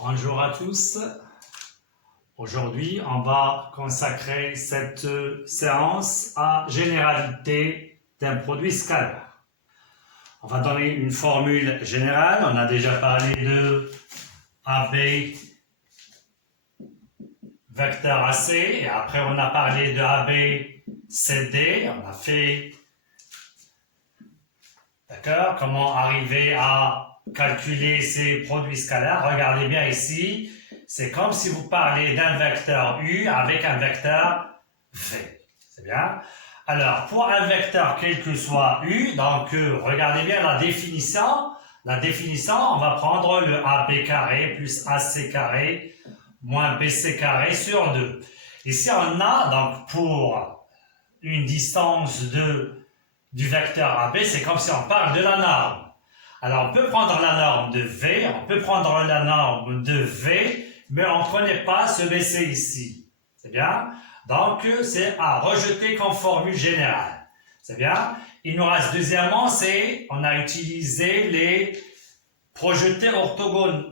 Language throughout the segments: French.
Bonjour à tous. Aujourd'hui, on va consacrer cette séance à généralité d'un produit scalaire. On va donner une formule générale. On a déjà parlé de AB vecteur AC et après on a parlé de AB CD. On a fait, d'accord, comment arriver à calculer ces produits scalaires. Regardez bien ici, c'est comme si vous parlez d'un vecteur U avec un vecteur V. C'est bien? Alors, pour un vecteur quel que soit U, donc regardez bien la définition. La définition, on va prendre le AB carré plus AC carré moins BC carré sur 2. Ici, on a donc pour une distance du vecteur AB, c'est comme si on parle de la norme. Alors, on peut prendre la norme de V, on peut prendre la norme de V, mais on ne connaît pas ce BC ici. C'est bien? Donc, c'est à rejeter comme formule générale. C'est bien? Il nous reste deuxièmement, c'est, on a utilisé les projetés orthogonaux.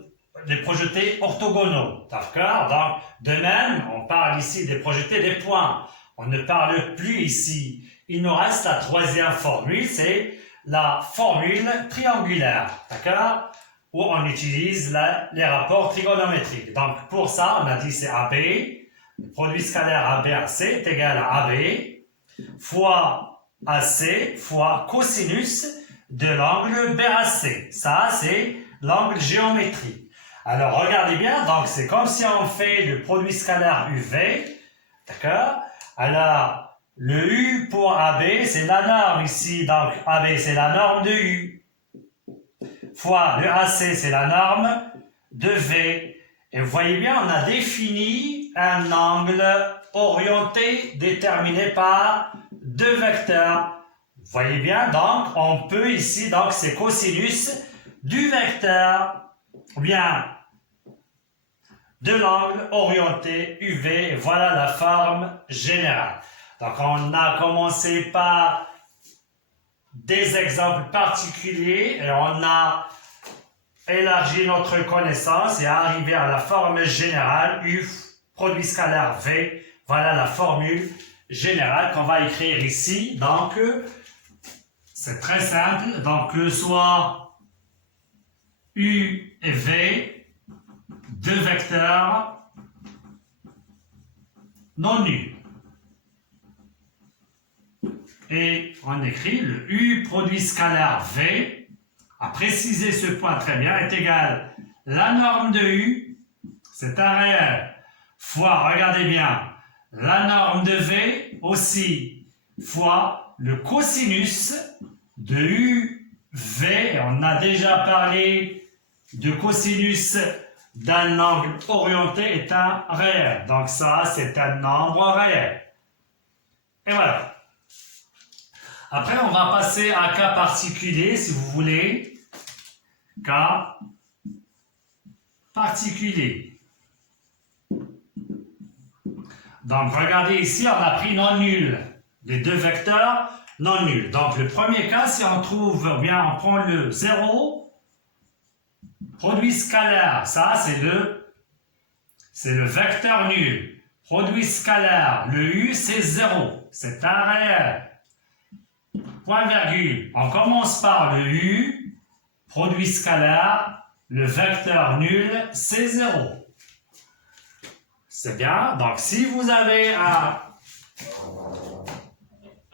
D'accord? Donc, de même, on parle ici des projetés des points. On ne parle plus ici. Il nous reste la troisième formule, c'est la formule triangulaire, d'accord? Où on utilise les rapports trigonométriques. Donc, pour ça, on a dit c'est AB, le produit scalaire ABAC est égal à AB fois AC fois cosinus de l'angle BAC. Ça, c'est l'angle géométrique. Alors, regardez bien, donc c'est comme si on fait le produit scalaire UV, d'accord? Alors, le U pour AB, c'est la norme ici, donc AB c'est la norme de U, fois le AC c'est la norme de V. Et vous voyez bien, on a défini un angle orienté déterminé par deux vecteurs. Vous voyez bien, donc on peut ici, donc c'est cosinus du vecteur, ou bien de l'angle orienté UV, et voilà la forme générale. Donc, on a commencé par des exemples particuliers et on a élargi notre connaissance et arrivé à la forme générale U produit scalaire V. Voilà la formule générale qu'on va écrire ici. Donc, c'est très simple. Donc, soit U et V, deux vecteurs non nuls. Et on écrit le U produit scalaire V, à préciser ce point très bien, est égal à la norme de U, c'est un réel, fois, regardez bien, la norme de V aussi, fois le cosinus de UV. On a déjà parlé de cosinus d'un angle orienté est un réel. Donc ça, c'est un nombre réel. Et voilà. Après, on va passer à un cas particulier, si vous voulez. Cas particulier. Donc, regardez ici, on a pris non nul. Les deux vecteurs non nuls. Donc, le premier cas, si on trouve, eh bien, on prend le 0, produit scalaire. Ça, c'est le vecteur nul. Produit scalaire, le U, c'est 0. C'est un réel. Point virgule, on commence par le U, produit scalaire, le vecteur nul, c'est 0. C'est bien, donc si vous avez un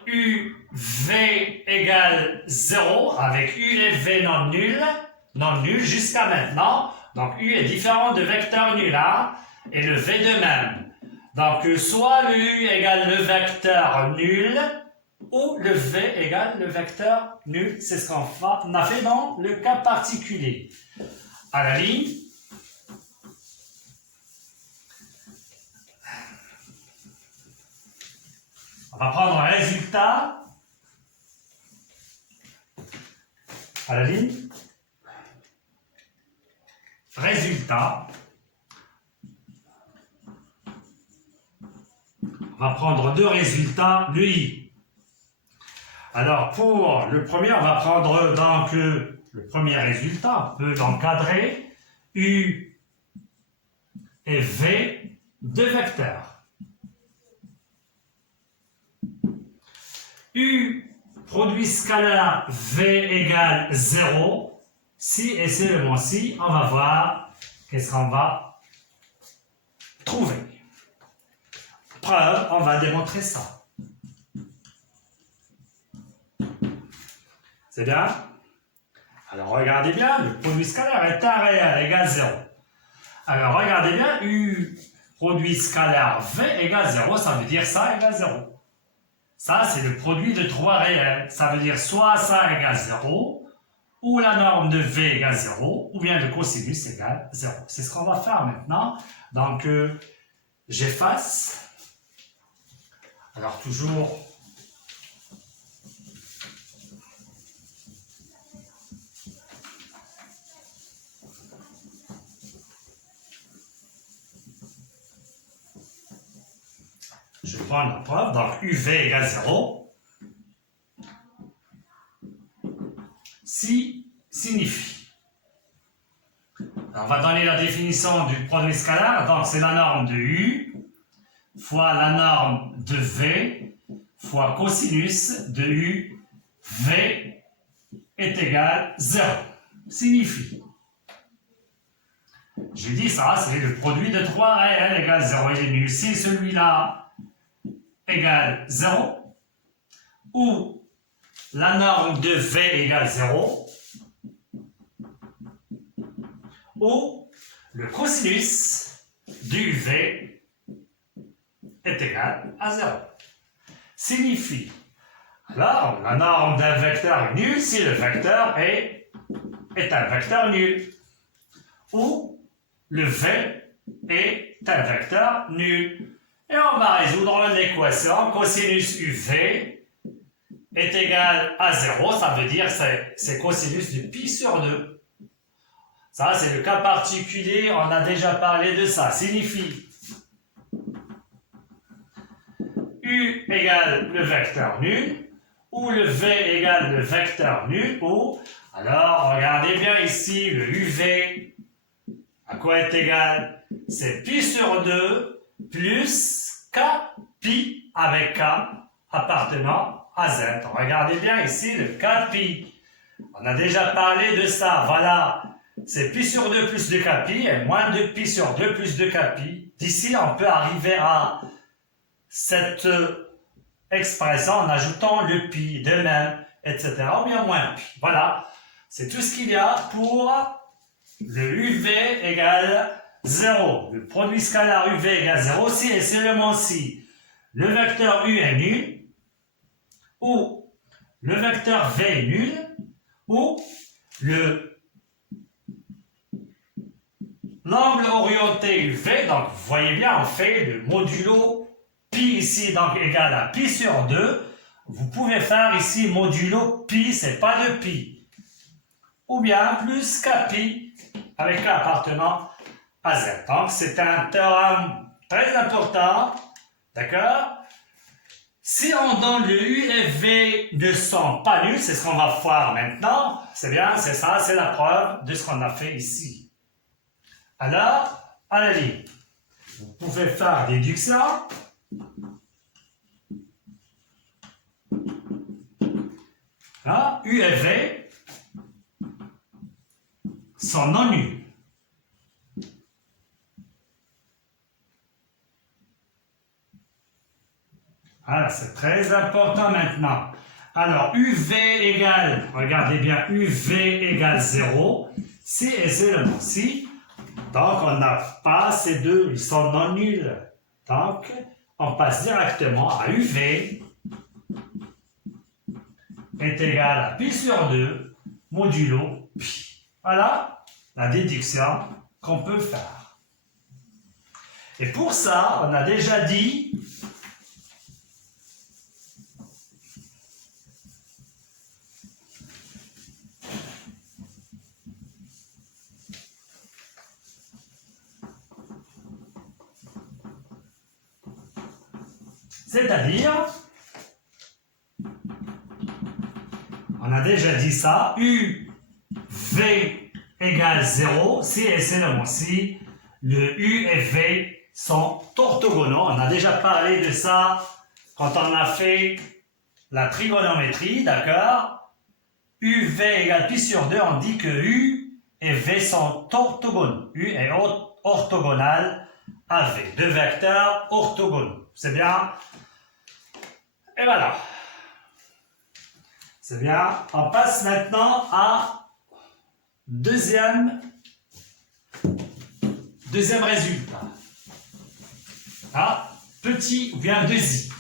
UV égale 0, avec U et V non nul jusqu'à maintenant, donc U est différent de vecteur nul, hein, et le V de même. Donc soit le U égale le vecteur nul, ou le V égale le vecteur nul. C'est ce qu'on a fait dans le cas particulier. À la ligne, on va prendre un résultat. À la ligne, résultat. On va prendre deux résultats, le I. Alors, pour le premier, on va prendre donc le premier résultat, on peut l'encadrer. U et V, deux vecteurs. U, produit scalaire V égale 0. Si et seulement si, on va voir qu'est-ce qu'on va trouver. Preuve, on va démontrer ça. C'est bien? Alors regardez bien, le produit scalaire est un réel égale 0. Alors regardez bien, U produit scalaire V égale 0, ça veut dire ça égale 0. Ça, c'est le produit de trois réels. Ça veut dire soit ça égale 0, ou la norme de V égale 0, ou bien le cosinus égale 0. C'est ce qu'on va faire maintenant. Donc, j'efface. Alors, toujours... Je prends la preuve, donc UV égale 0. Si signifie. Alors, on va donner la définition du produit scalaire. Donc, c'est la norme de U fois la norme de V fois cosinus de U. V est égal 0. Signifie. J'ai dit ça, c'est le produit de 3 réels égale 0. Il est nul. Si celui-là égale 0, ou la norme de V égale 0, ou le cosinus du V est égal à 0. Signifie, alors, la norme d'un vecteur est nulle si le vecteur est un vecteur nul, ou le V est un vecteur nul. Et on va résoudre l'équation cosinus UV est égal à 0, ça veut dire que c'est cosinus de pi sur 2. Ça, c'est le cas particulier, on a déjà parlé de ça. Signifie U égale le vecteur nul, ou le V égale le vecteur nul, ou, alors, regardez bien ici, le UV, à quoi est égal? C'est pi sur 2 plus K pi avec K appartenant à Z. Regardez bien ici le K pi. On a déjà parlé de ça. Voilà, c'est pi sur 2 plus 2 K pi et moins de pi sur 2 plus 2 K pi. D'ici, on peut arriver à cette expression en ajoutant le pi de même, etc. ou bien moins pi. Voilà, c'est tout ce qu'il y a pour le UV égale 0. Le produit scalaire UV égale 0 si et seulement si le vecteur U est nul, ou le vecteur V est nul, ou l'angle orienté UV, donc vous voyez bien, on fait le modulo pi ici, donc égal à pi sur 2. Vous pouvez faire ici modulo pi, c'est pas de pi. Ou bien plus K pi, avec K appartenant à Z. Donc, c'est un théorème très important, d'accord? Si on donne le U et V ne sont pas nuls, c'est ce qu'on va voir maintenant, c'est bien, c'est ça, c'est la preuve de ce qu'on a fait ici. Alors, allez, vous pouvez faire déduction. Là, U et V sont non nuls. Voilà, c'est très important maintenant. Alors, UV égale, regardez bien, UV égale 0, si et seulement si. Donc, on n'a pas ces deux, ils sont non nuls. Donc, on passe directement à UV est égal à pi sur 2 modulo pi. Voilà la déduction qu'on peut faire. Et pour ça, on a déjà dit c'est-à-dire, on a déjà dit ça, U, V égale 0, si et seulement si le U et V sont orthogonaux. On a déjà parlé de ça quand on a fait la trigonométrie, d'accord? UV égale pi sur 2, on dit que U et V sont orthogonaux. U est orthogonal à V. Deux vecteurs orthogonaux. C'est bien? Et voilà. C'est bien. On passe maintenant à deuxième résultat. Ah, petit ou bien 2i.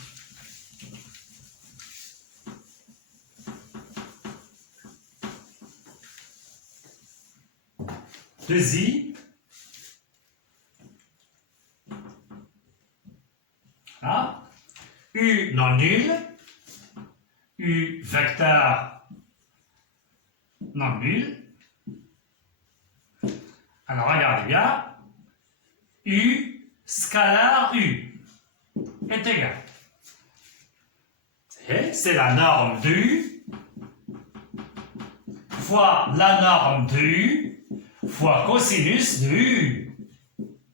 2i. Ah. U non nul. U vecteur non nul. Alors regardez bien. U scalaire U est égal. C'est la norme de U fois la norme de U fois cosinus de U.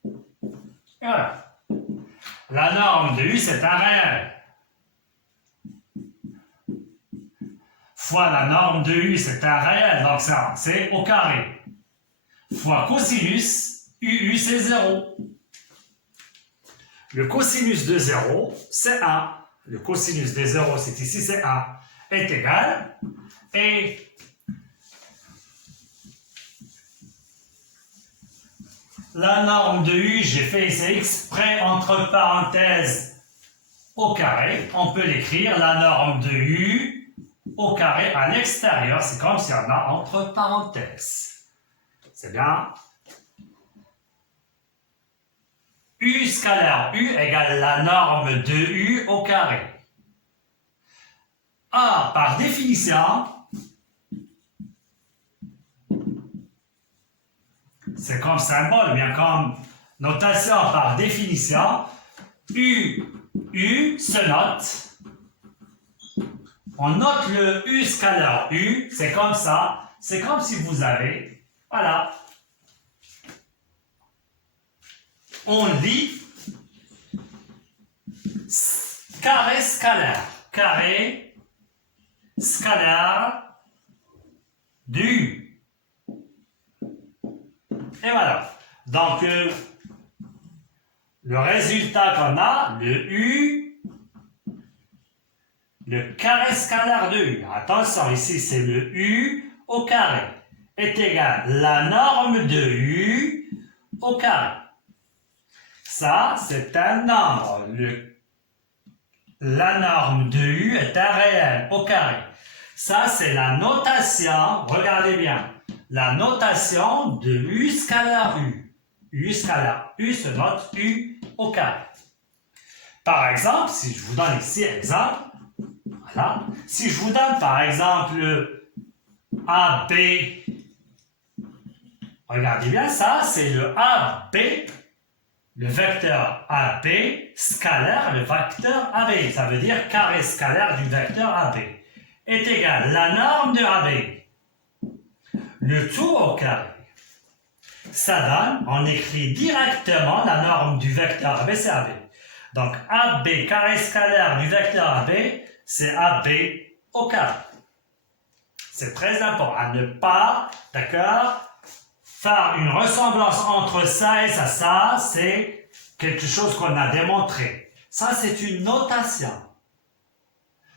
Et voilà. La norme de U, c'est un réel. Fois la norme de U, c'est un réel, donc ça, c'est au carré. Fois cosinus, UU, c'est 0. Le cosinus de 0, c'est 1. Le cosinus de 0, c'est ici, c'est 1. Est égal. Et la norme de U, j'ai fait ici exprès entre parenthèses au carré. On peut l'écrire, la norme de U au carré à l'extérieur. C'est comme si on a entre parenthèses. C'est bien. U scalaire U égale la norme de U au carré. A, par définition, c'est comme symbole, bien comme notation par définition, U se note. On note le U scalaire U, c'est comme ça. C'est comme si vous avez, voilà. On lit carré scalaire. Carré scalaire du U. Et voilà. Donc, le résultat qu'on a, le U, le carré scalaire de U. Attention, ici, c'est le U au carré. Est égal à la norme de U au carré. Ça, c'est un nombre. La norme de U est un réel au carré. Ça, c'est la notation, regardez bien, la notation de U scalaire U. U scalaire U se note U au carré. Par exemple, si je vous donne ici exemple, voilà, si je vous donne par exemple AB, regardez bien, ça, c'est le AB. Le vecteur AB scalaire, le vecteur AB, ça veut dire carré scalaire du vecteur AB, est égal à la norme de AB, le tout au carré. Ça donne, on écrit directement la norme du vecteur AB, c'est AB. Donc AB carré scalaire du vecteur AB, c'est AB au carré. C'est très important à ne pas, d'accord, faire une ressemblance entre ça et ça, c'est quelque chose qu'on a démontré. Ça, c'est une notation.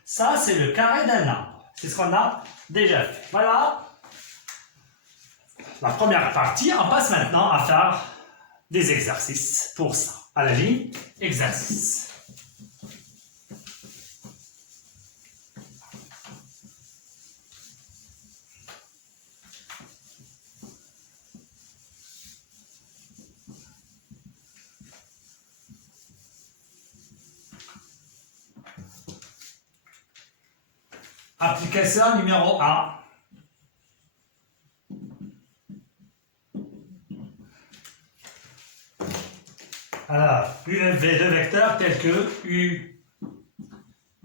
Ça, c'est le carré d'un nombre. C'est ce qu'on a déjà fait. Voilà. La première partie, on passe maintenant à faire des exercices pour ça. À la ligne, exercice. Application numéro 1. Alors, U et V, deux vecteurs tels que U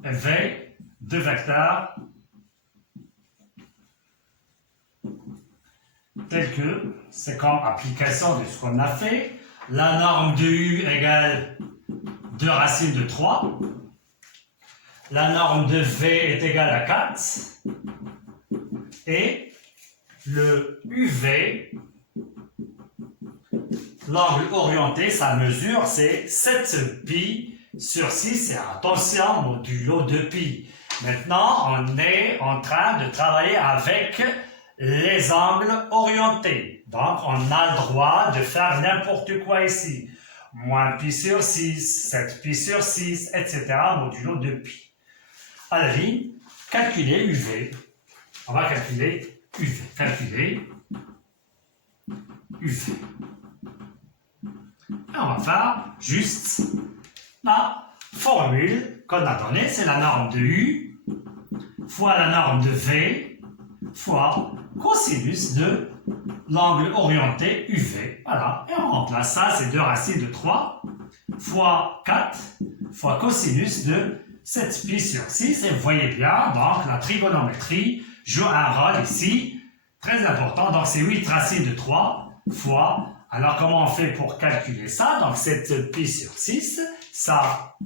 et V, deux vecteurs tels que, c'est comme application de ce qu'on a fait. la norme de U égale 2 racines de 3. La norme de V est égale à 4. Et le UV, l'angle orienté, sa mesure, c'est 7 pi sur 6. Et attention, modulo de pi. Maintenant, on est en train de travailler avec les angles orientés. Donc, on a le droit de faire n'importe quoi ici. Moins pi sur 6, 7 pi sur 6, etc. modulo de pi. À la ligne, calculer UV. On va calculer UV. Calculer UV. Et on va faire juste la formule qu'on a donnée. C'est la norme de U fois la norme de V fois cosinus de l'angle orienté UV. Voilà. Et on remplace ça, c'est 2 racines de 3 fois 4 fois cosinus de 7 pi sur 6. Et vous voyez bien, donc la trigonométrie joue un rôle ici très important. Donc c'est 8 racines de 3 fois. Alors comment on fait pour calculer ça? Donc 7 pi sur 6, ça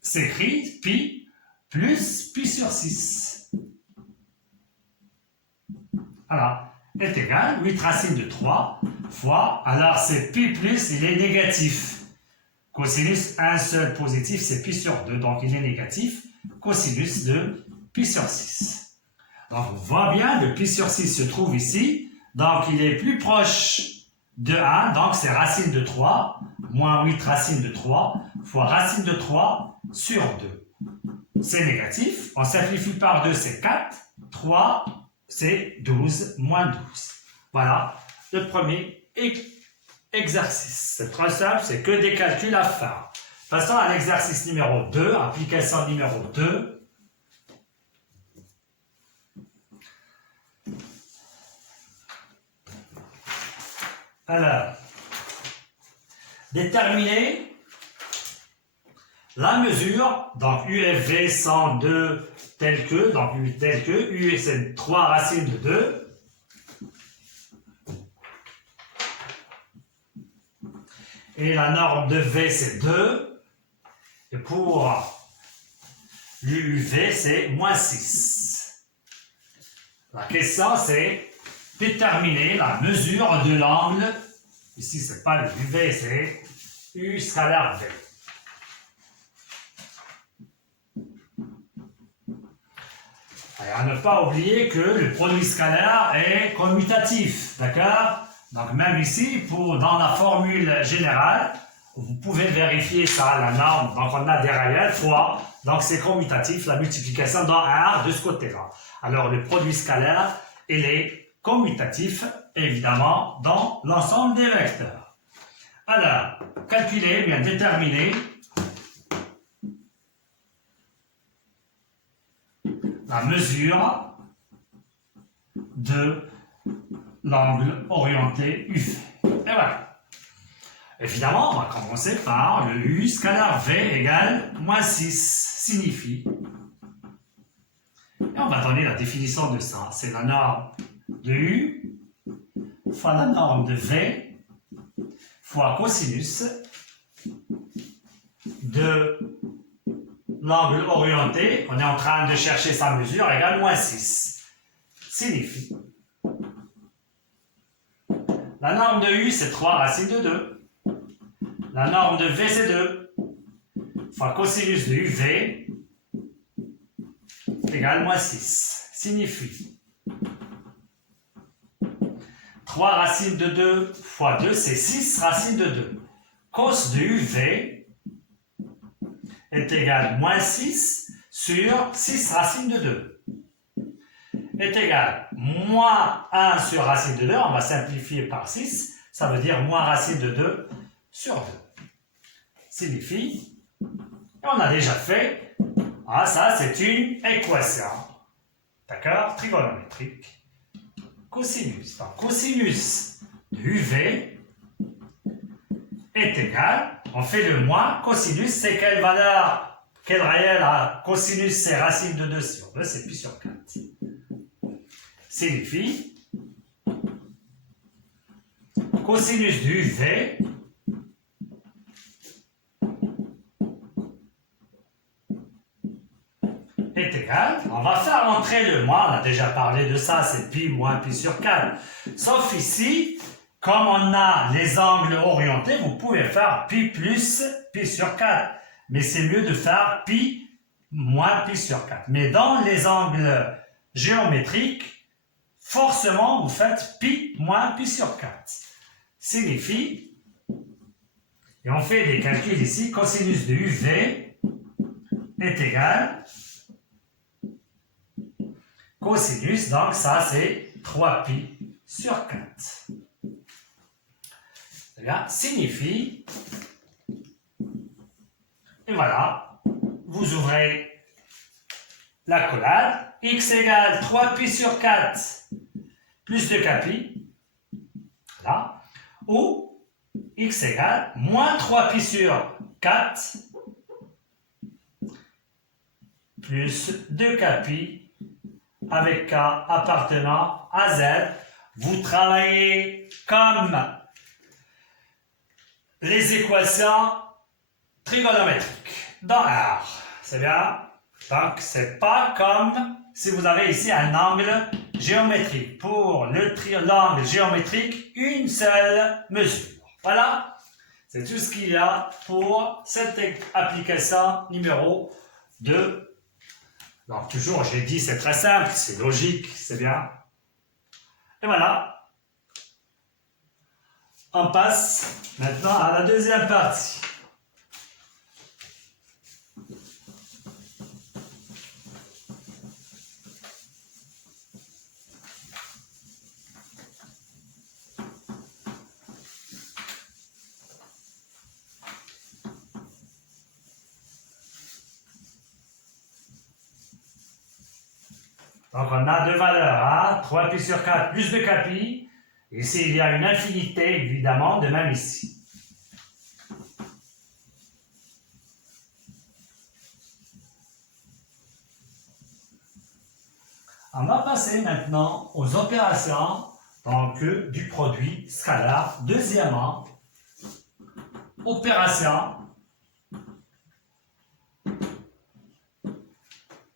s'écrit pi plus pi sur 6. Voilà, est égal 8 racines de 3 fois, alors c'est pi plus, il est négatif. Cosinus, un seul positif, c'est pi sur 2, donc il est négatif. Cosinus de pi sur 6. Donc on voit bien, le pi sur 6 se trouve ici, donc il est plus proche de 1, donc c'est racine de 3, moins 8 racines de 3, fois racine de 3 sur 2. C'est négatif, on simplifie par 2, c'est 4, 3, c'est 12, moins 12. Voilà le premier exercice. C'est très simple, c'est que des calculs à faire. Passons à l'exercice numéro 2, application numéro 2. Alors, déterminer la mesure, donc UFV 102 tel que, donc U tel que, U c'est 3 racines de 2. Et la norme de V c'est 2. Et pour l'UV c'est moins 6. La question c'est déterminer la mesure de l'angle. Ici c'est pas le UV, c'est U scalaire V. Et à ne pas oublier que le produit scalaire est commutatif, d'accord? Donc même ici, dans la formule générale, vous pouvez vérifier ça, la norme. Donc on a des réels fois, donc c'est commutatif, la multiplication dans R de ce côté-là. Alors le produit scalaire, il est commutatif, évidemment, dans l'ensemble des vecteurs. Alors, calculer, bien déterminer la mesure de l'angle orienté UV. Et voilà. Évidemment, on va commencer par le U scalaire V égale moins 6, signifie. Et on va donner la définition de ça. C'est la norme de U fois la norme de V fois cosinus de l'angle orienté. On est en train de chercher sa mesure égale moins 6. Signifie. La norme de U, c'est 3 racines de 2. La norme de V, c'est 2. Fois cosinus de UV égale moins 6. Signifie. 3 racines de 2 fois 2, c'est 6 racines de 2. Cos de UV est égal moins 6 sur 6 racines de 2. Est égal moins 1 sur racine de 2, on va simplifier par 6, ça veut dire moins racine de 2 sur 2. Signifie, et on a déjà fait, ça c'est une équation, d'accord, trigonométrique, cosinus. Donc cosinus de UV est égal, on fait le moins, cosinus c'est quelle valeur, quelle réelle à cosinus c'est racine de 2 sur 2, c'est pi sur 4. Signifie cosinus de UV on va faire entrer le moins, on a déjà parlé de ça, c'est pi moins pi sur 4. Sauf ici, comme on a les angles orientés, vous pouvez faire pi plus pi sur 4. Mais c'est mieux de faire pi moins pi sur 4. Mais dans les angles géométriques, forcément, vous faites pi moins pi sur 4. Signifie, et on fait des calculs ici, cosinus de UV est égal cosinus, donc ça c'est 3pi sur 4. Cela signifie, et voilà, vous ouvrez la collade, x égale 3pi sur 4 plus 2kpi, voilà, ou x égale moins 3pi sur 4 plus 2kpi avec k appartenant à z. Vous travaillez comme les équations trigonométriques dans R. C'est bien? Donc, c'est pas comme si vous avez ici un angle géométrique. Pour l'angle géométrique, une seule mesure. Voilà, c'est tout ce qu'il y a pour cette application numéro 2. Donc, toujours, j'ai dit, c'est très simple, c'est logique, c'est bien. Et voilà. On passe maintenant à la deuxième partie. Donc, on a deux valeurs, hein? 3pi sur 4 plus 2kpi. Ici, il y a une infinité, évidemment, de même ici. On va passer maintenant aux opérations donc, du produit scalaire. Deuxièmement, opération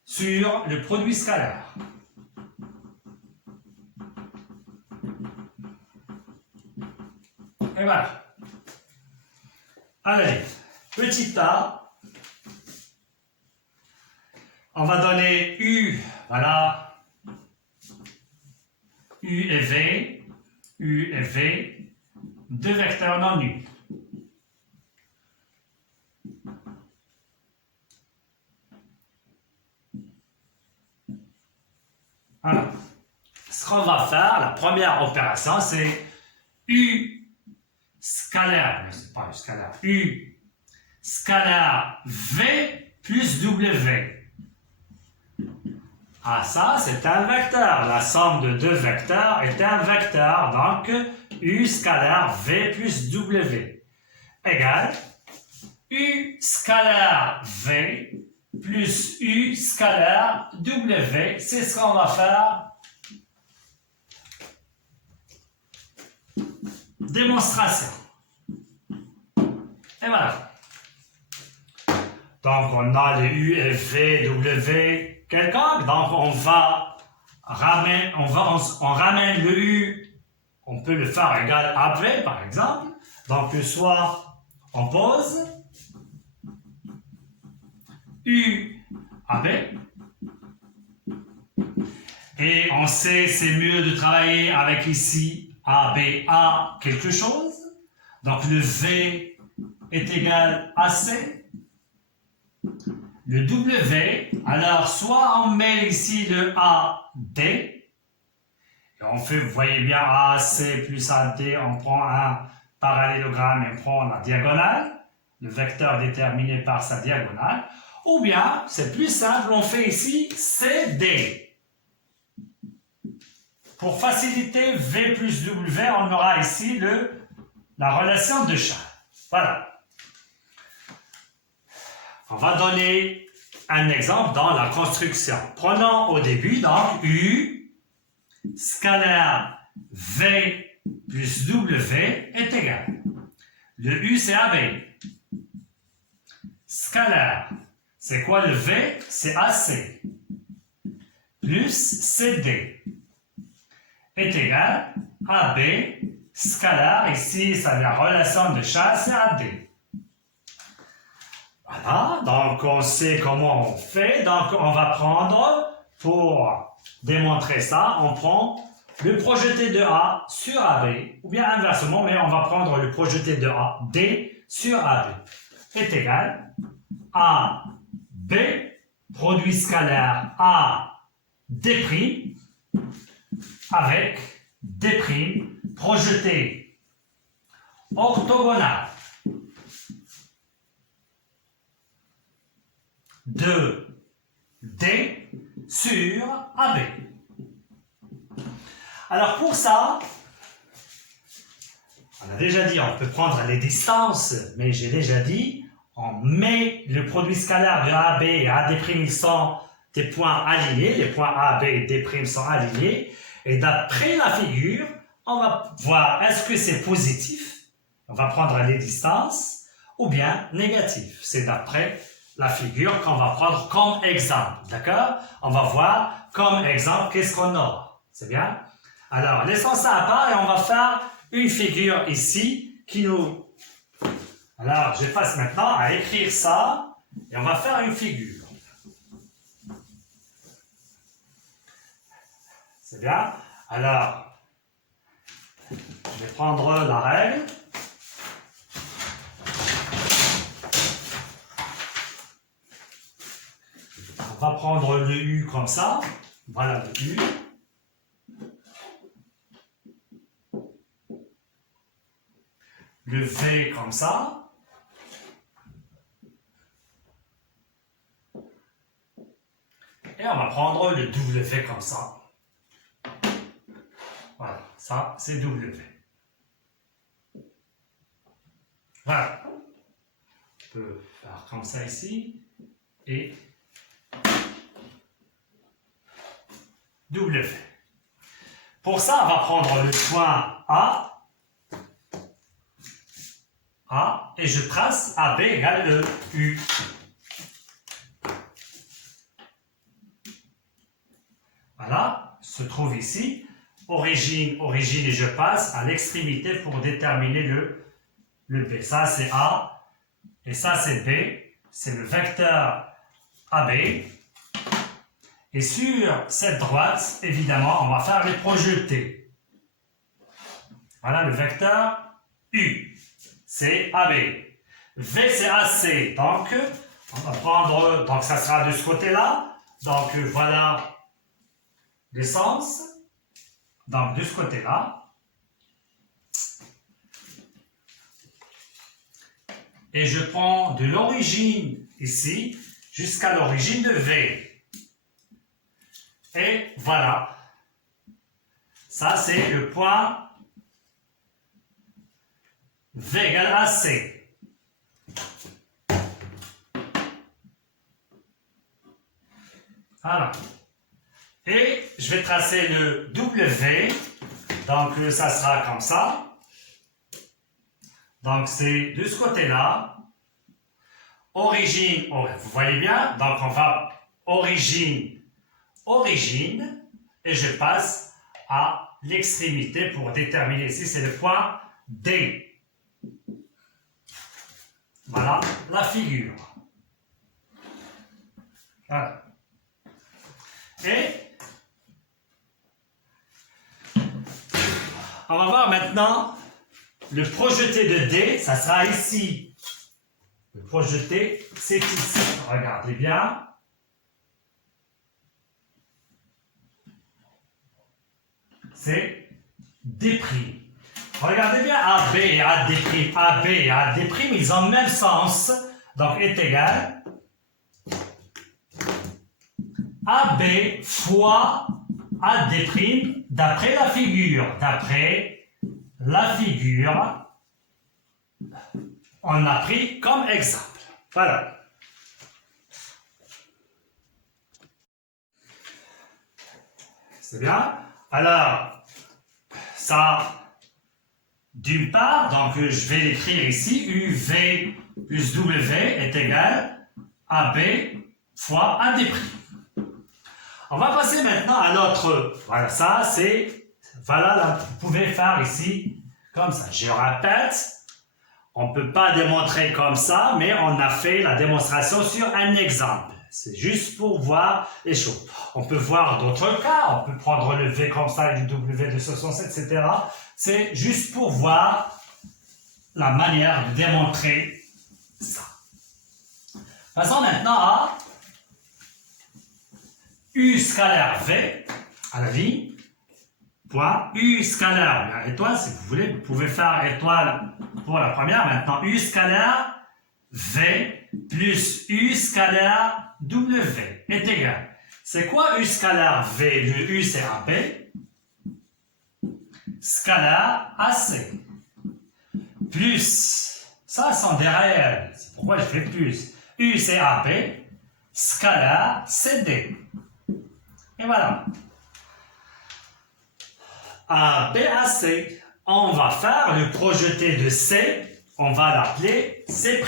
sur le produit scalaire. Et voilà. Allez, petit a, on va donner U, voilà, U et V, deux vecteurs non nuls. Alors, ce qu'on va faire, la première opération, c'est U scalaire, mais c'est pas U scalaire, U scalaire V plus W. Ah, ça, c'est un vecteur. La somme de deux vecteurs est un vecteur. Donc, U scalaire V plus W égale U scalaire V plus U scalaire W. C'est ce qu'on va faire. Démonstration. Et voilà. Donc, on a les U et V, W quelconque. Donc, on ramène le U. On peut le faire égal à V, par exemple. Donc, soit on pose U à V. Et on sait c'est mieux de travailler avec ici A, B, A quelque chose. Donc, le V est égal à C. Le W, alors soit on met ici le AD, et on fait, vous voyez bien AC plus AD, on prend un parallélogramme et on prend la diagonale, le vecteur déterminé par sa diagonale, ou bien, c'est plus simple, on fait ici CD. Pour faciliter V plus W, on aura ici la relation de Charles. Voilà. On va donner un exemple dans la construction. Prenons au début, donc, U scalaire V plus W est égal. Le U, c'est AB. Scalaire, c'est quoi le V? C'est AC. plus CD est égal à AB scalaire. Ici, c'est la relation de chasse, c'est AD. Voilà, donc on sait comment on fait. Donc on va prendre, pour démontrer ça, on prend le projeté de A sur AB, ou bien inversement, mais on va prendre le projeté de A, D sur AB, est égal à B, produit scalaire A, D', avec D', projeté orthogonal de D sur AB. Alors pour ça, on a déjà dit, on peut prendre les distances, mais j'ai déjà dit, on met le produit scalaire de AB et AD', ils sont des points alignés, les points AB et D' sont alignés, et d'après la figure, on va voir est-ce que c'est positif, on va prendre les distances, ou bien négatif. C'est d'après la figure qu'on va prendre comme exemple, d'accord? On va voir comme exemple qu'est-ce qu'on aura, c'est bien? Alors, laissons ça à part et on va faire une figure ici qui nous... Alors, je passe maintenant à écrire ça et on va faire une figure. C'est bien? Alors, je vais prendre la règle. On va prendre le U comme ça. Voilà le U. Le V comme ça. Et on va prendre le W comme ça. Voilà, ça c'est W. Voilà. On peut faire comme ça ici. Et W. Pour ça, on va prendre le point A. Et je trace AB égale le U. Voilà, se trouve ici. Origine, et je passe à l'extrémité pour déterminer le B. Ça, c'est A. Et ça, c'est B. C'est le vecteur AB. Et sur cette droite, évidemment, on va faire les projetés. Voilà le vecteur U. C'est AB. V, c'est AC. Donc, on va prendre, donc ça sera de ce côté-là. Donc, voilà les sens. Donc, de ce côté-là. Et je prends de l'origine ici jusqu'à l'origine de V. Et voilà. Ça, c'est le point V égale AC. Voilà. Et je vais tracer le W. Donc, ça sera comme ça. Donc, c'est de ce côté-là. Origine, vous voyez bien. Donc, on va origine, et je passe à l'extrémité pour déterminer ici, c'est le point D. Voilà la figure. Voilà. Et on va voir maintenant le projeté de D, ça sera ici. Le projeté, c'est ici. Regardez bien. C'est D'. Regardez bien AB et AD'. AB et AD', ils ont le même sens. Donc, est égal AB fois AD' d'après la figure. D'après la figure, on a pris comme exemple. Voilà. C'est bien. Alors, ça, d'une part, donc je vais l'écrire ici, UV plus W est égal à AB fois AD'. On va passer maintenant à notre... Voilà, ça c'est... Voilà, là, vous pouvez faire ici comme ça. Je répète, on ne peut pas démontrer comme ça, mais on a fait la démonstration sur un exemple. C'est juste pour voir les choses. On peut voir d'autres cas, on peut prendre le V comme ça, du W de 67, etc. C'est juste pour voir la manière de démontrer ça. Passons maintenant à U scalaire V, à la ligne, point U scalaire, étoile, si vous voulez, vous pouvez faire étoile pour la première. Maintenant, U scalaire V plus U scalaire W est égal. C'est quoi U scalaire V? Le U c'est AB, scalaire AC, plus, ça sont des réels, c'est pourquoi je fais plus. U c'est AB, scalaire CD. Et voilà. ABAC, on va faire le projeté de C, on va l'appeler C'.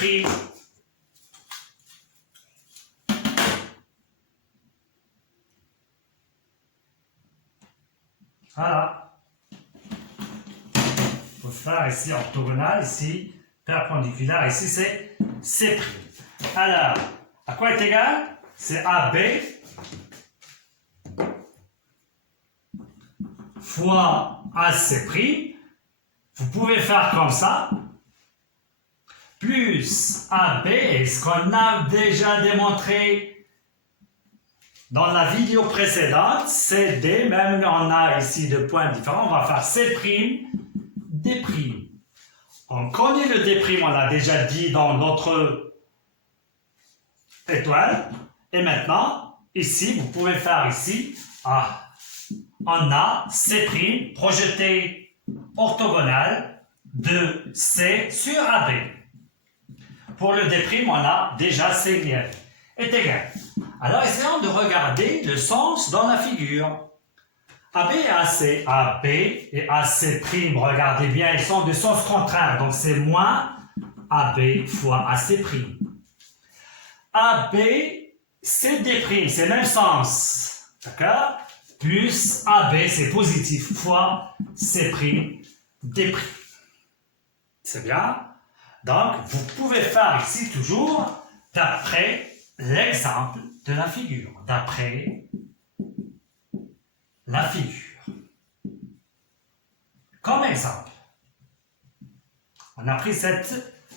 Voilà. Il faut faire ici orthogonal, ici perpendiculaire, ici c'est C'. Alors, à quoi est égal? C'est AB fois AC'. Vous pouvez faire comme ça. Plus AB, et ce qu'on a déjà démontré dans la vidéo précédente, CD, même on a ici deux points différents, on va faire C', D'. On connaît le D', on l'a déjà dit dans notre étoile. Et maintenant, ici, vous pouvez faire ici, on a C' projeté orthogonal de C sur AB. Pour le D', on a déjà C' est égal. Alors, essayons de regarder le sens dans la figure. AB et AC, AB et AC', regardez bien, ils sont de sens contraire, donc c'est moins AB fois AC'. AB, c'est D', c'est le même sens, d'accord? Plus AB, c'est positif, fois C', D'. C'est bien? Donc, vous pouvez faire ici toujours d'après l'exemple de la figure. D'après la figure. Comme exemple. On a pris cet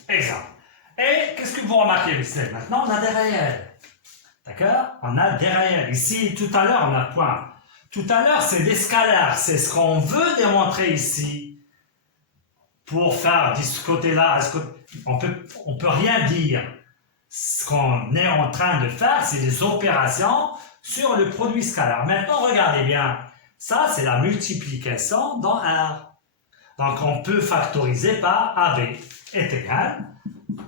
exemple. Et qu'est-ce que vous remarquez ici? Maintenant, on a des réels. D'accord? On a des réels. Ici, tout à l'heure, on a point. Tout à l'heure, c'est des scalaires. C'est ce qu'on veut démontrer ici. Pour faire de ce côté-là, on peut rien dire. Ce qu'on est en train de faire, c'est des opérations sur le produit scalaire. Maintenant, regardez bien. Ça, c'est la multiplication dans R. Donc, on peut factoriser par AB est égal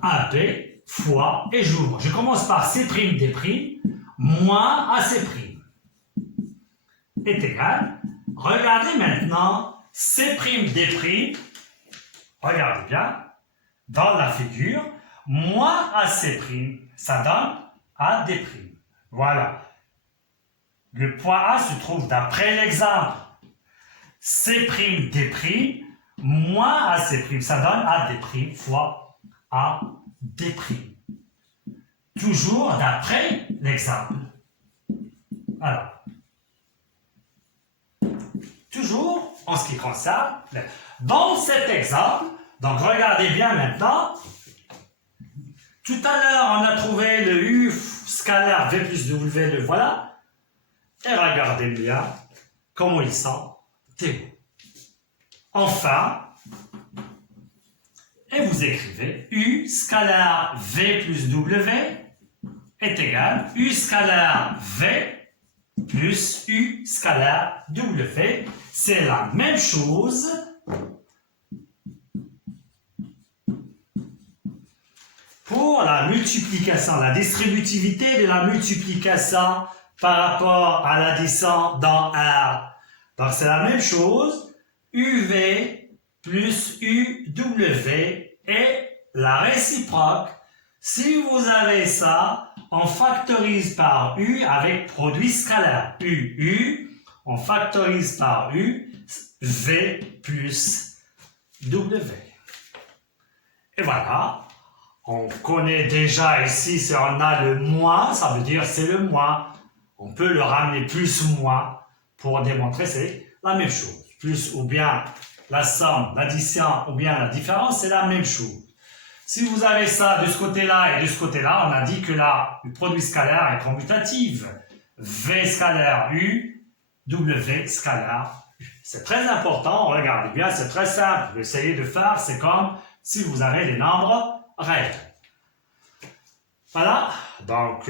AB fois, et j'ouvre. Je commence par C', D' moins AC' est égal. Regardez maintenant C', D'. Regardez bien, dans la figure, moins AC', ça donne AD'. Voilà. Le point A se trouve d'après l'exemple. C', D', moins AC', ça donne AD' fois AD'. Toujours d'après l'exemple. Alors, toujours en ce qui concerne, dans cet exemple, donc regardez bien maintenant, tout à l'heure on a trouvé le U scalaire V plus W, le voilà, et regardez bien comment il sent T. Enfin, et vous écrivez U scalaire V plus W est égal U scalaire V plus U scalaire W. C'est la même chose pour la multiplication, la distributivité de la multiplication par rapport à l'addition dans R. Donc c'est la même chose, UV plus UW et la réciproque. Si vous avez ça, on factorise par U avec produit scalaire. U, on factorise par U, V plus W. Et voilà, on connaît déjà ici, si on a le moins, ça veut dire c'est le moins. On peut le ramener plus ou moins pour démontrer c'est la même chose. Plus ou bien la somme, l'addition ou bien la différence, c'est la même chose. Si vous avez ça de ce côté-là et de ce côté-là, on a dit que là, le produit scalaire est commutatif. V scalaire U, W scalaire U. C'est très important, regardez bien, c'est très simple. Essayez de faire, c'est comme si vous avez des nombres réels. Voilà, donc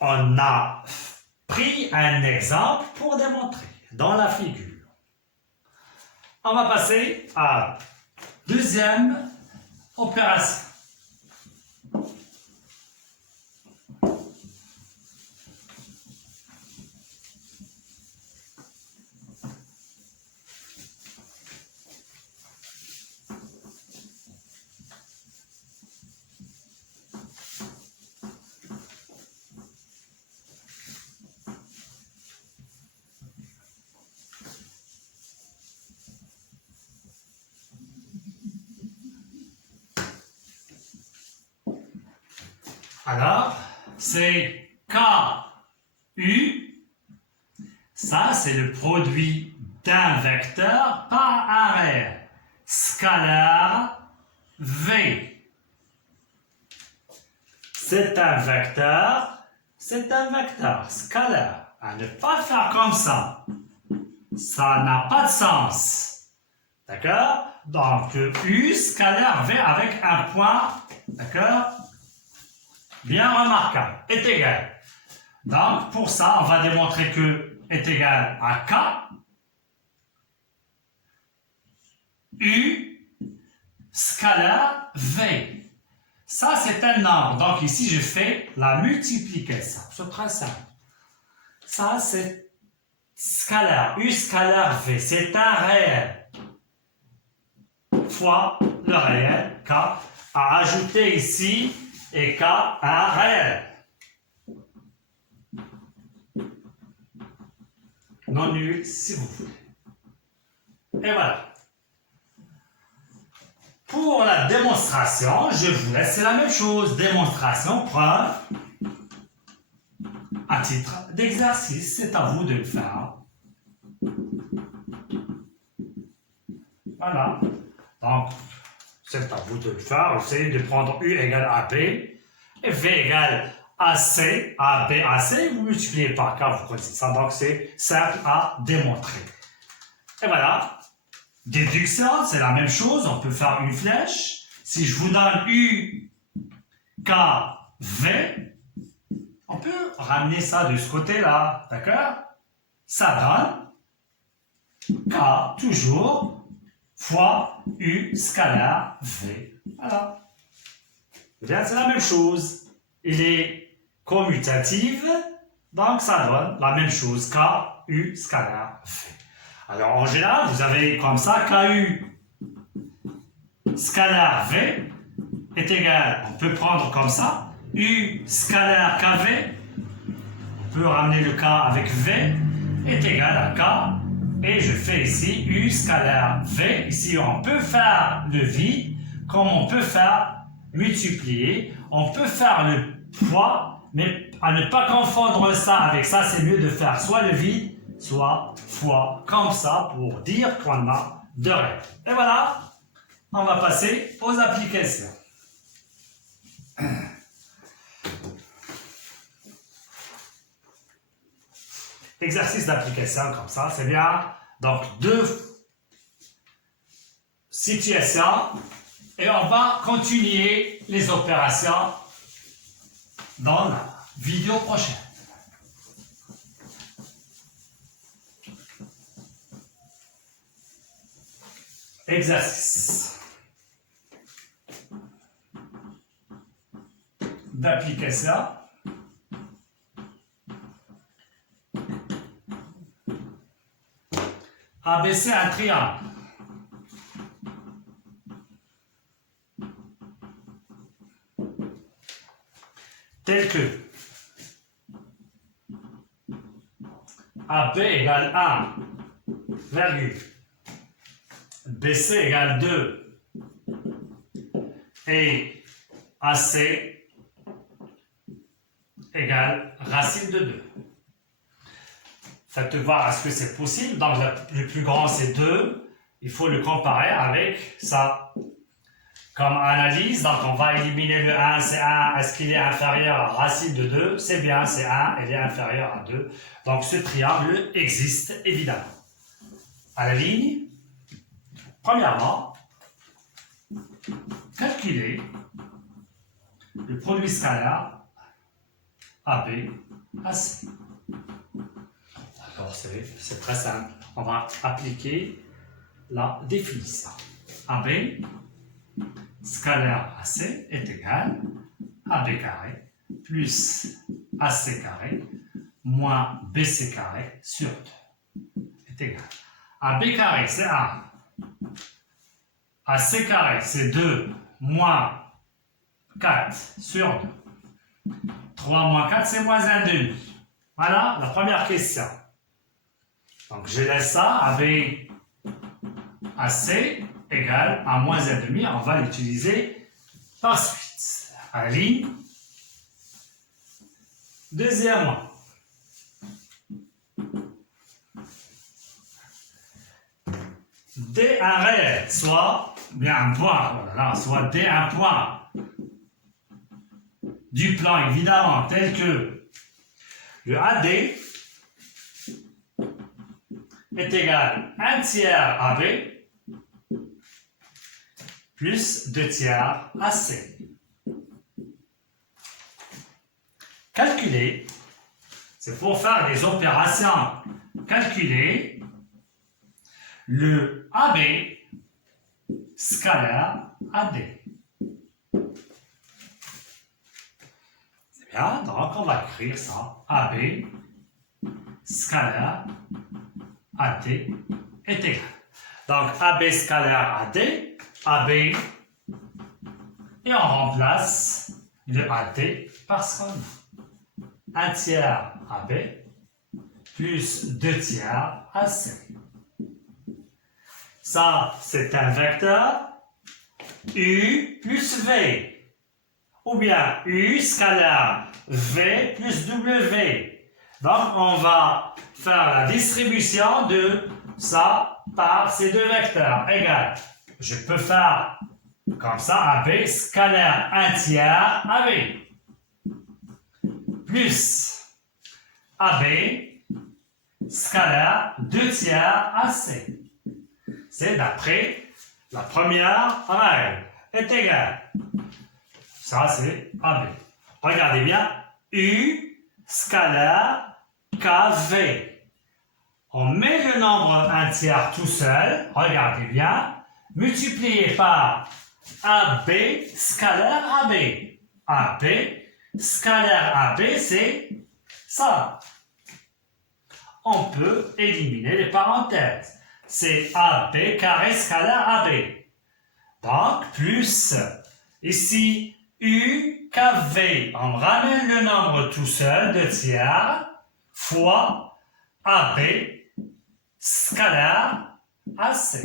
on a pris un exemple pour démontrer dans la figure. On va passer à deuxième opération. Alors, c'est KU, ça c'est le produit d'un vecteur par un réel, scalaire V. C'est un vecteur scalaire. À ne pas faire comme ça n'a pas de sens. D'accord? Donc, U scalaire V avec un point, d'accord? Bien remarquable, est égal. Donc, pour ça, on va démontrer que est égal à K, U, scalaire V. Ça, c'est un nombre. Donc, ici, je fais la multiplication. C'est très simple. Ça, c'est scalaire, U scalaire V. C'est un réel fois le réel K à ajouter ici et K un réel. Non nul si vous voulez. Et voilà. Pour la démonstration, je vous laisse la même chose. Démonstration, preuve. À titre d'exercice, c'est à vous de le faire. Voilà. Donc, c'est à vous de le faire. Essayez de prendre U égale AB et V égale AC, AB, AC. Vous multipliez par K, vous connaissez ça. Donc, c'est simple à démontrer. Et voilà. Déduction, c'est la même chose. On peut faire une flèche. Si je vous donne U, K, V, on peut ramener ça de ce côté-là. D'accord? Ça donne K, toujours, fois U scalaire V. Voilà. Eh bien, c'est la même chose. Il est commutatif, donc ça donne la même chose. K, U scalaire V. Alors, en général, vous avez comme ça, KU scalaire V est égal, on peut prendre comme ça, U scalaire KV, on peut ramener le K avec V, est égal à K, et je fais ici U scalaire V. Ici, on peut faire le vide, comme on peut faire multiplier, on peut faire le poids, mais à ne pas confondre ça avec ça, c'est mieux de faire soit le vide, soit fois, comme ça, pour dire qu'on a deux règles. Et voilà, on va passer aux applications. Exercice d'application comme ça, c'est bien. Donc, deux situations et on va continuer les opérations dans la vidéo prochaine. Exercice d'application. Abaisser un triangle. tels que AB égale 1, virgule, BC égale 2 et AC égale racine de 2. Faites voir est-ce que c'est possible. Donc le plus grand c'est 2. Il faut le comparer avec ça. Comme analyse, donc on va éliminer le 1, c'est 1, est-ce qu'il est inférieur à racine de 2? C'est bien, c'est 1, il est inférieur à 2. Donc ce triangle existe évidemment. À la ligne, premièrement, calculer le produit scalaire AB AC. Alors c'est très simple. On va appliquer la définition. AB scalaire AC est égal à AB carré plus AC carré moins BC carré sur 2 est égal. AB carré c'est 1, AC carré c'est 2 moins 4 sur 2. 3 moins 4 c'est moins 1 demi. Voilà la première question. Donc je laisse ça, AB AC égale à moins 1,5, on va l'utiliser par suite. À la ligne. Deuxièmement, D un réel, soit bien un point, voilà, soit D un point du plan évidemment tel que le AD est égal à 1 tiers AB plus 2 tiers AC. Calculer, c'est pour faire des opérations. Calculer le AB scalaire AD. C'est bien, donc on va écrire ça. AB scalaire AD est égal. Donc AB scalaire AD, AB, et on remplace le AD par ce qu'on a. 1 tiers AB plus 2 tiers AC. Ça, c'est un vecteur U plus V. Ou bien U scalaire V plus W. Donc, on va faire la distribution de ça par ces deux vecteurs. Égal. Je peux faire comme ça AB scalaire 1 tiers AB. Plus AB scalaire 2 tiers AC. C'est d'après la première règle. Est égal. Ça, c'est AB. Regardez bien. U scalaire KV. On met le nombre 1 tiers tout seul. Regardez bien. Multiplié par AB scalaire AB. AB scalaire AB, c'est ça. On peut éliminer les parenthèses. C'est AB carré scalaire AB. Donc, plus, ici, U KV. On ramène le nombre tout seul de tiers fois AB scalaire AC.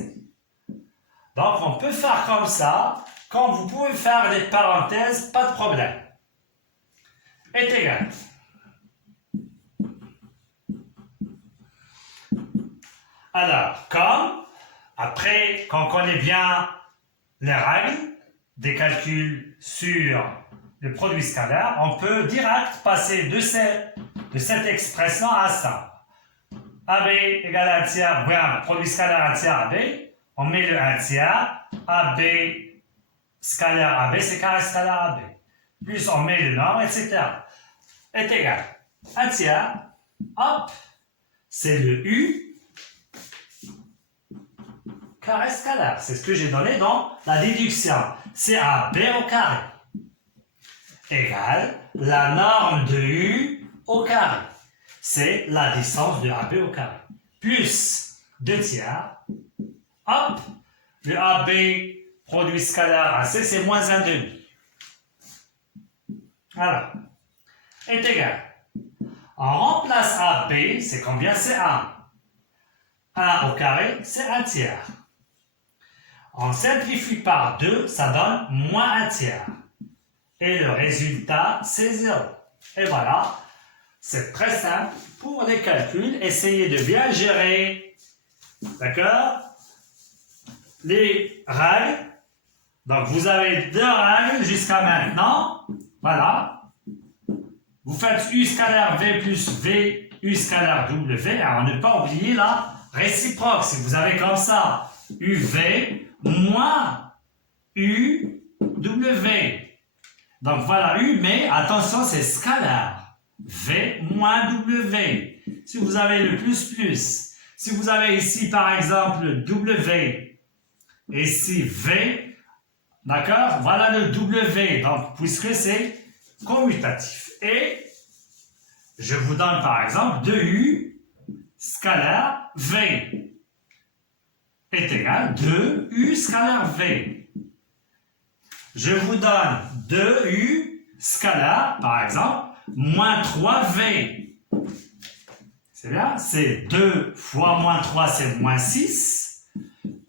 Donc, on peut faire comme ça. Quand vous pouvez faire des parenthèses, pas de problème. Est égal. Alors, comme, après qu'on connaît bien les règles des calculs sur le produit scalaire, on peut direct passer de cette expression à ça. AB égale 1 tiers, bien, produit scalaire 1 tiers AB, on met le 1 tiers, AB scalaire AB, c'est carré scalaire AB. Plus on met le nombre, etc. Est égal. 1 tiers, hop, c'est le U carré scalaire. C'est ce que j'ai donné dans la déduction. C'est AB au carré. Égale la norme de U au carré. C'est la distance de AB au carré. Plus 2 tiers. Hop, le AB produit scalaire AC, c'est moins 1 demi. Voilà. est égal. On remplace AB, c'est combien? C'est 1. 1 au carré, c'est 1 tiers. On simplifie par 2, ça donne moins 1 tiers. Et le résultat, c'est 0. Et voilà, c'est très simple. Pour les calculs, essayez de bien gérer, d'accord, les règles. Donc, vous avez 2 règles jusqu'à maintenant. Voilà. Vous faites U scalaire V plus V, U scalaire W. Alors, ne pas oublier la réciproque. Si vous avez comme ça, UV moins UW. Donc, voilà U, mais attention, c'est scalaire. V moins W. Si vous avez le plus, si vous avez ici, par exemple, W, et ici V, d'accord, voilà le W, donc, puisque c'est commutatif. Et je vous donne, par exemple, 2U scalaire V est égal à 2U scalaire V. Je vous donne 2U scalaire, par exemple, moins 3V. C'est bien, c'est 2 fois moins 3, c'est moins 6.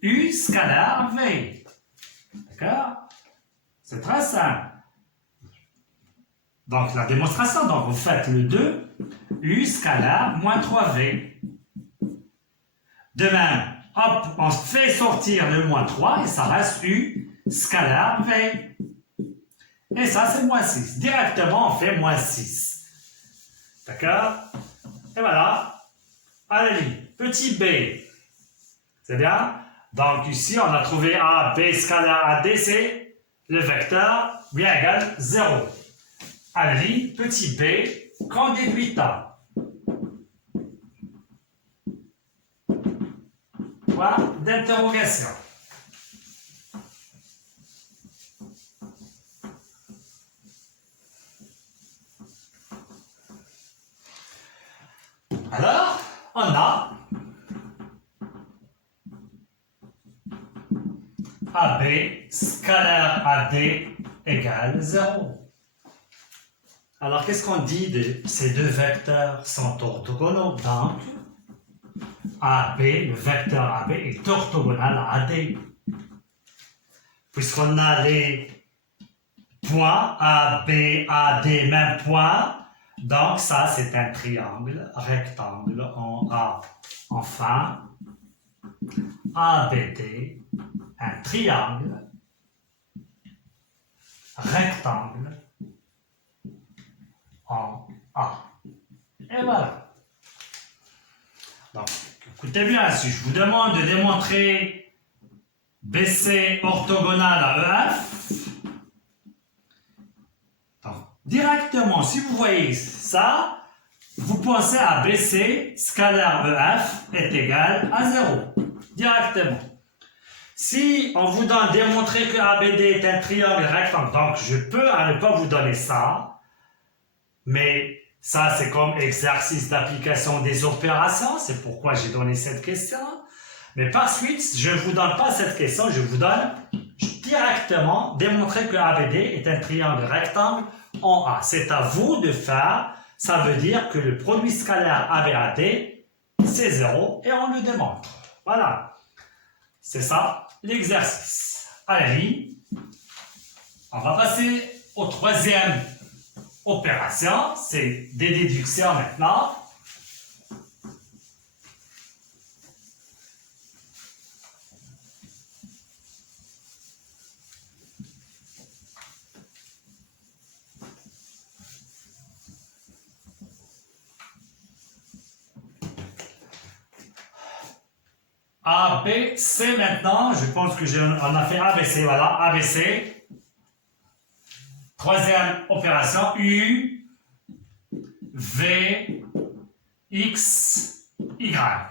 U scalaire V. D'accord? C'est très simple. Donc, la démonstration, donc vous faites le 2, U scalaire moins 3V. De même, hop, on fait sortir le moins 3 et ça reste U scalaire V. Et ça, c'est moins 6. Directement, on fait moins 6. D'accord? Et voilà. Allez, petit b. C'est bien? Donc ici, on a trouvé A, B scalaire AD, c'est le vecteur bien égal 0. Allez, petit b, qu'en déduit-on? Point d'interrogation. Alors, on a AB scalaire AD égale 0. Alors, qu'est-ce qu'on dit de ces deux vecteurs sont orthogonaux? Donc, AB, le vecteur AB est orthogonal à AD. Puisqu'on a les points AB, AD, même point, donc ça c'est un triangle rectangle en A. Enfin, ABD, un triangle rectangle en A. Et voilà. Donc, écoutez bien, si je vous demande de démontrer BC orthogonal à EF, donc, directement, si vous voyez ça, vous pensez à BC scalaire EF est égal à 0. Directement. Si on vous donne démontrer que ABD est un triangle rectangle, donc je peux ne pas vous donner ça, mais ça c'est comme exercice d'application des opérations, c'est pourquoi j'ai donné cette question. Mais par suite, je ne vous donne pas cette question, je vous donne directement démontrer que ABD est un triangle rectangle en A. C'est à vous de faire, ça veut dire que le produit scalaire ABAD c'est 0 et on le démontre. Voilà. C'est ça l'exercice. Allez, on va passer au troisième opération, c'est des déductions maintenant. A, B, C maintenant. Je pense que on a fait A, B, C. Voilà, A, B, C. Troisième opération, U, V, X, Y.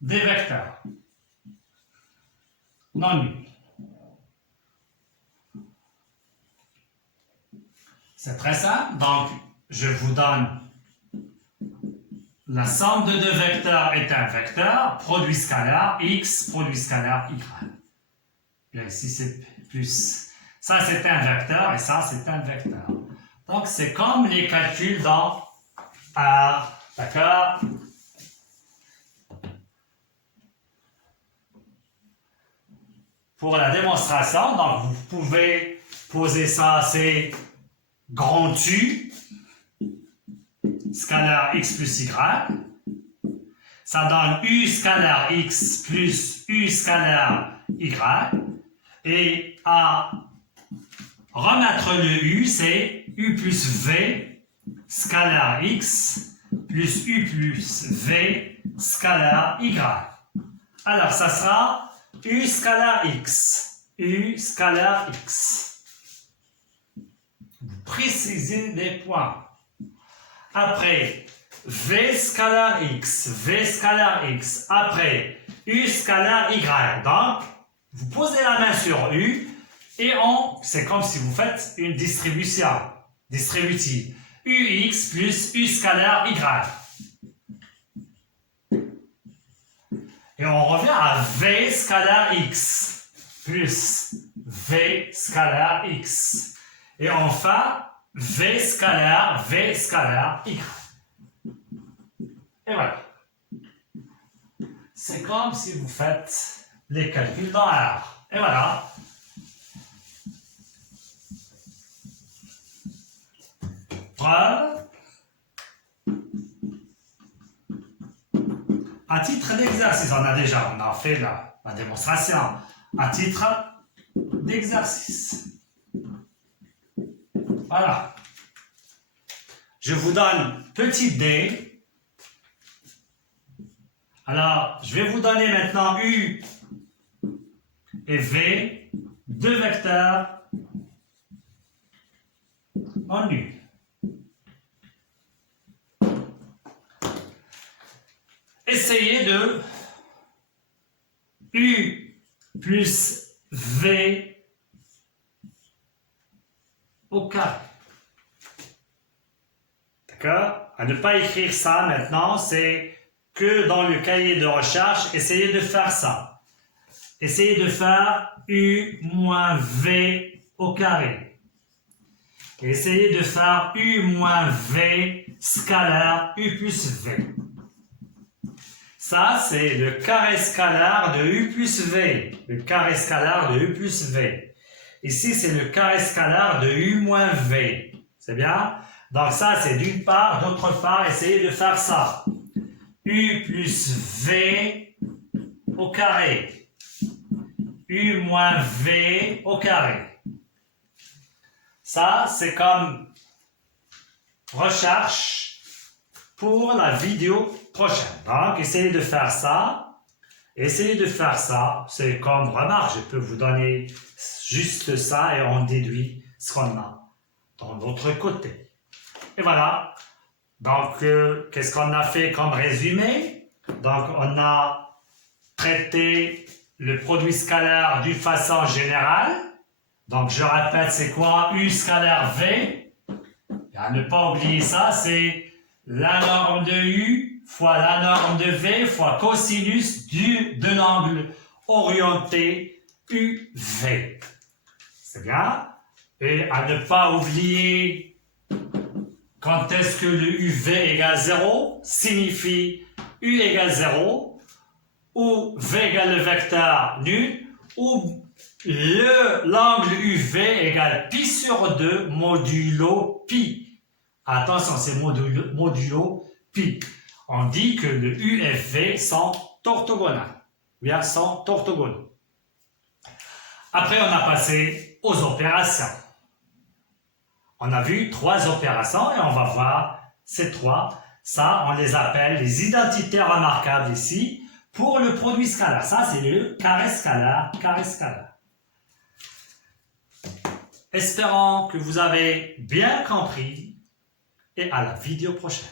Des vecteurs. Non nuls. C'est très simple. Donc, je vous donne la somme de deux vecteurs est un vecteur, produit scalaire X, produit scalaire Y. Bien, ici c'est plus. Ça c'est un vecteur et ça c'est un vecteur. Donc, c'est comme les calculs dans R. D'accord? Pour la démonstration, donc vous pouvez poser ça, c'est grand U, scalaire x plus y. Ça donne U scalaire x plus U scalaire y. Et à remettre le U, c'est U plus V scalaire x plus U plus V scalaire y. Alors, ça sera U scalaire x. U scalaire x. Vous précisez les points. Après, V scalaire x. V scalaire x. Après, U scalaire y. Donc, vous posez la main sur U et c'est comme si vous faites une distributive. Ux plus U scalaire y. Et on revient à V scalaire x plus V scalaire x. Et enfin, V scalaire y. Et voilà. C'est comme si vous faites les calculs dans R. Et voilà. Preuve. À titre d'exercice, on a fait la démonstration. À titre d'exercice. Voilà. Je vous donne petit d. Alors, je vais vous donner maintenant U et V, deux vecteurs en U. Essayez de U plus V au carré. D'accord? À ne pas écrire ça maintenant, c'est que dans le cahier de recherche, essayez de faire ça. Essayez de faire U moins V au carré. Essayez de faire U moins V scalaire U plus V. Ça, c'est le carré scalaire de U plus V. Le carré scalaire de U plus V. Ici, c'est le carré scalaire de U moins V. C'est bien? Donc ça, c'est d'une part. D'autre part, essayez de faire ça. U plus V au carré. U moins V au carré. Ça, c'est comme recherche pour la vidéo prochaine. Donc, essayez de faire ça. Essayez de faire ça. C'est comme remarque, je peux vous donner juste ça et on déduit ce qu'on a dans l'autre côté. Et voilà. Donc, qu'est-ce qu'on a fait comme résumé? Donc, on a traité le produit scalaire d'une façon générale. Donc, je répète, c'est quoi? U scalaire V. Et à ne pas oublier ça, c'est la norme de U fois la norme de V fois cosinus de l'angle orienté UV. C'est bien? Et à ne pas oublier quand est-ce que le UV égale 0 signifie U égale 0 ou V égale le vecteur nul ou l'angle UV égale pi sur 2 modulo pi. Attention, c'est modulo pi. On dit que le U et V sont orthogonales. Bien, sont orthogonaux. Après, on a passé aux opérations. On a vu 3 opérations et on va voir ces 3. Ça, on les appelle les identités remarquables ici pour le produit scalaire. Ça, c'est le carré scalaire, carré scalaire. Espérons que vous avez bien compris et à la vidéo prochaine.